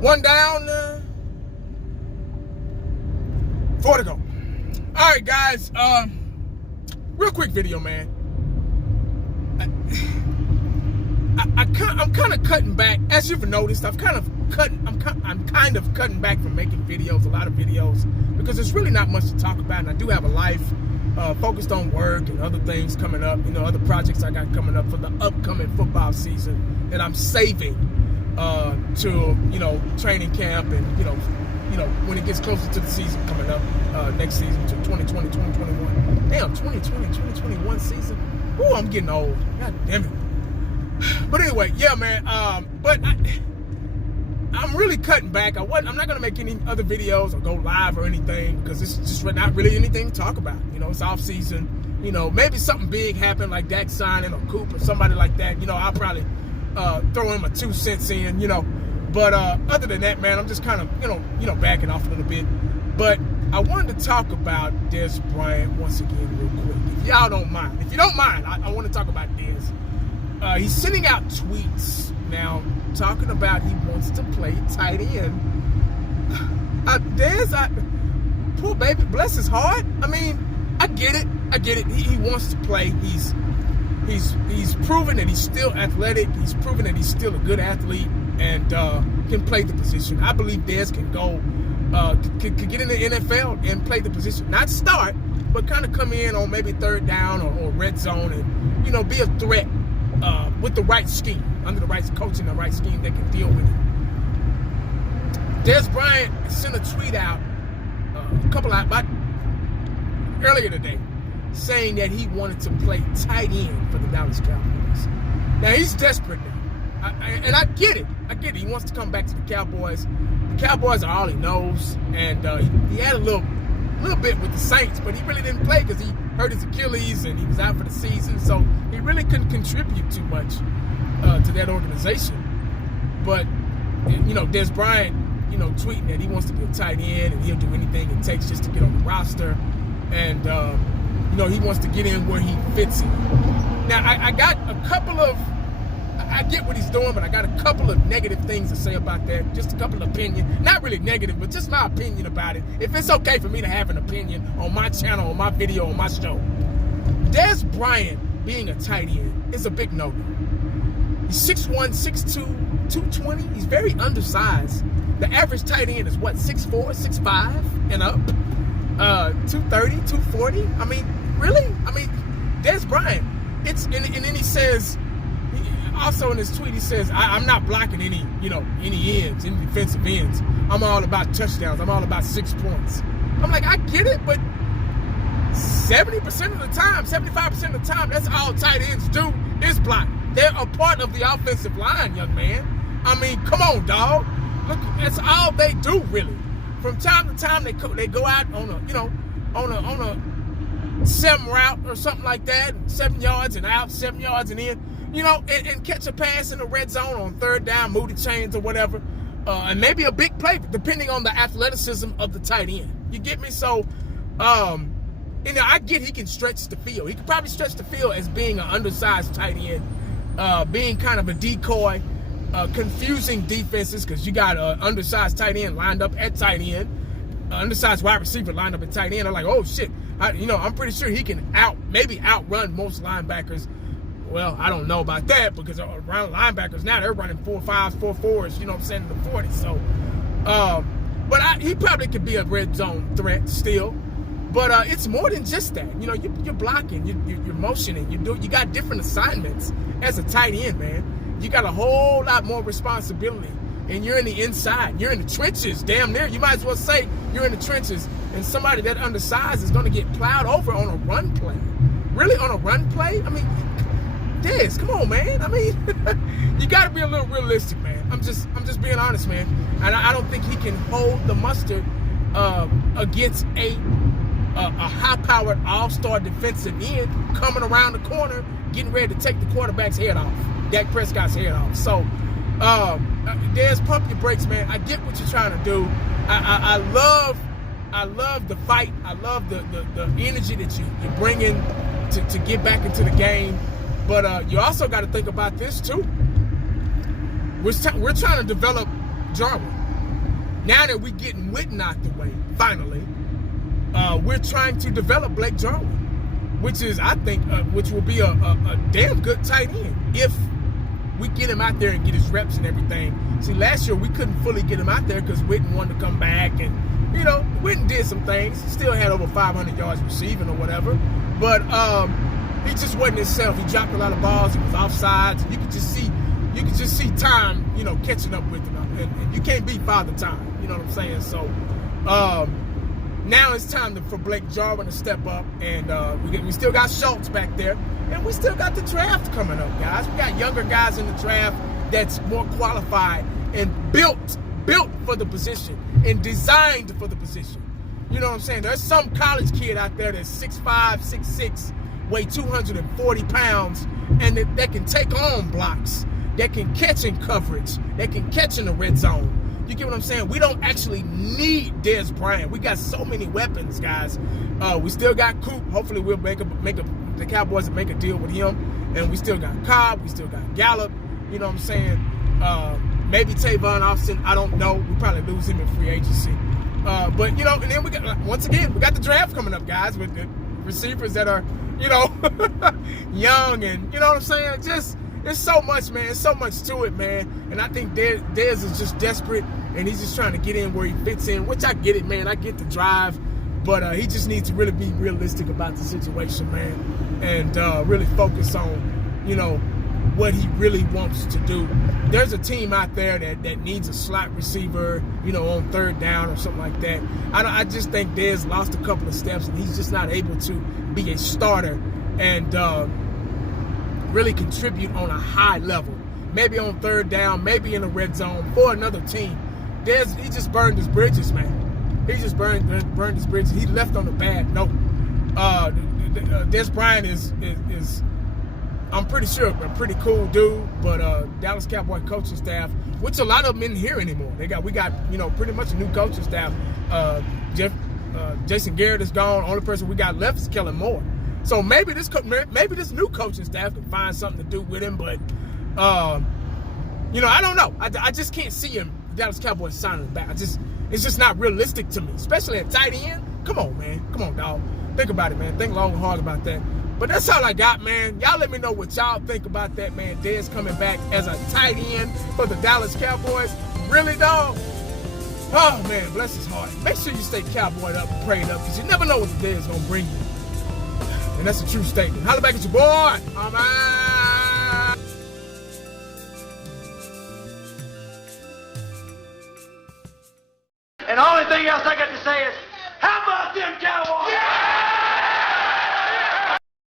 One down, 4 to go. All right, guys. Real quick video, man. I'm kind of cutting back, as you've noticed. I'm kind of cutting back from making videos, a lot of videos, because there's really not much to talk about, and I do have a life focused on work and other things coming up. You know, other projects I got coming up for the upcoming football season that I'm saving to training camp and you know when it gets closer to the season coming up next season to 2020, 2021. Damn, 2020, 2021 season. Ooh, I'm getting old. God damn it. But anyway, yeah, man. But I'm really cutting back. I'm not gonna make any other videos or go live or anything because it's just not really anything to talk about. You know, it's off season. You know, maybe something big happened like Dak signing or Coop or somebody like that. You know, I'll probably throw in my 2 cents in. You know, but other than that, man, I'm just kind of you know backing off a little bit. But I wanted to talk about Dez Bryant once again real quick. If y'all don't mind, if you don't mind, I want to talk about Dez. He's sending out tweets now talking about he wants to play tight end. Dez, poor baby, bless his heart. I mean, I get it. He wants to play. He's proven that he's still athletic. He's proven that he's still a good athlete and can play the position. I believe Dez can go, could get in the NFL and play the position. Not start, but kind of come in on maybe third down or red zone and, you know, be a threat with the right scheme, under the right coaching, the right scheme that can deal with it. Dez Bryant sent a tweet out about earlier today saying that he wanted to play tight end for the Dallas Cowboys. Now, he's desperate now. And I get it. He wants to come back to the Cowboys. The Cowboys are all he knows. And he had a little bit with the Saints, but he really didn't play because he hurt his Achilles and he was out for the season. So he really couldn't contribute too much to that organization. But, you know, Dez Bryant, you know, tweeting that he wants to be a tight end and he'll do anything it takes just to get on the roster. And, you know, he wants to get in where he fits in. Now, I got a couple of, I get what he's doing, but I got a couple of negative things to say about that. Just a couple of opinions. Not really negative, but just my opinion about it. If it's okay for me to have an opinion on my channel, on my video, on my show. Dez Bryant being a tight end is a big no-no. He's 6'1", 6'2", 220. He's very undersized. The average tight end is what, 6'4", 6'5", and up? 230, 240? I mean, really? I mean, Dez Bryant. And then he says, also in his tweet, he says, I'm not blocking any ends, any defensive ends. I'm all about touchdowns. I'm all about 6 points. I'm like, I get it, but 70% of the time, 75% of the time, that's all tight ends do is block. They're a part of the offensive line, young man. I mean, come on, dog. Look, that's all they do, really. From time to time, they go out on a 7 route or something like that, 7 yards and out, 7 yards and in. You know, and catch a pass in the red zone on third down, move the chains or whatever, and maybe a big play, depending on the athleticism of the tight end. You get me? So, you know, I get he can stretch the field. He could probably stretch the field as being an undersized tight end, being kind of a decoy, confusing defenses because you got an undersized tight end lined up at tight end, undersized wide receiver lined up at tight end. I'm like, oh shit, I'm pretty sure he can maybe outrun most linebackers. Well, I don't know about that because around linebackers now, they're running 4.5s, 4.4s, you know what I'm saying, in the 40s. So, but he probably could be a red zone threat still. But it's more than just that. You know, you're blocking, you're motioning, you got different assignments as a tight end, man. You got a whole lot more responsibility. And you're in the inside. You're in the trenches, damn near. You might as well say you're in the trenches. And somebody that undersized is going to get plowed over on a run play. Really, on a run play? I mean, Dez, come on, man. I mean, you got to be a little realistic, man. I'm just being honest, man. And I don't think he can hold the mustard against a high-powered all-star defensive end coming around the corner, getting ready to take the quarterback's head off, Dak Prescott's head off. So, Dez, pump your brakes, man. I get what you're trying to do. I love the fight. I love the energy that you're bringing to get back into the game. But you also got to think about this too. We're trying to develop Jarwin. Now that we're getting Witten out the way, finally, we're trying to develop Blake Jarwin, which is, I think, which will be a damn good tight end if we get him out there and get his reps and everything. See, last year we couldn't fully get him out there because Witten wanted to come back, and Witten did some things. He still had over 500 yards receiving or whatever, but he just wasn't himself. He dropped a lot of balls. He was offsides. You could just see time, catching up with him, and you can't beat Father Time. You know what I'm saying? So now it's time for Blake Jarwin to step up, and we still got Schultz back there, and we still got the draft coming up, guys. We got younger guys in the draft that's more qualified and built for the position and designed for the position. You know what I'm saying? There's some college kid out there that's 6'5", 6'6", weigh 240 pounds, and that can take on blocks, that can catch in coverage, that can catch in the red zone. You get what I'm saying? We don't actually need Dez Bryant. We got so many weapons, guys. We still got Coop. Hopefully we'll the Cowboys will make a deal with him. And we still got Cobb. We still got Gallup. You know what I'm saying? Maybe Tavon Austin. I don't know. We probably lose him in free agency. But, and then we got, once again, we got the draft coming up, guys, with the receivers that are, young, and, you know what I'm saying? Just, it's so much, man. It's so much to it, man. And I think Dez is just desperate, and he's just trying to get in where he fits in, which I get it, man. I get the drive, but he just needs to really be realistic about the situation, man, and really focus on, what he really wants to do. There's a team out there that needs a slot receiver, on third down or something like that. I just think Dez lost a couple of steps, and he's just not able to be a starter and really contribute on a high level. Maybe on third down, maybe in the red zone for another team. Dez, he just burned his bridges, man. He just burned his bridges. He left on a bad note. Dez Bryant is I'm pretty sure a pretty cool dude, but Dallas Cowboy coaching staff, which a lot of them isn't here anymore. We got pretty much a new coaching staff. Jason Garrett is gone. Only person we got left is Kellen Moore. So maybe this new coaching staff can find something to do with him, but I don't know. I just can't see him, Dallas Cowboys, signing him back. It's just not realistic to me, especially at tight end. Come on, man. Come on, dog. Think about it, man. Think long and hard about that. But that's all I got, man. Y'all let me know what y'all think about that, man. Dez coming back as a tight end for the Dallas Cowboys. Really, dog? Oh, man, bless his heart. Make sure you stay cowboyed up and prayed up, because you never know what the day is going to bring you. And that's a true statement. Holla back at your boy. All right. And the only thing else I got to say is,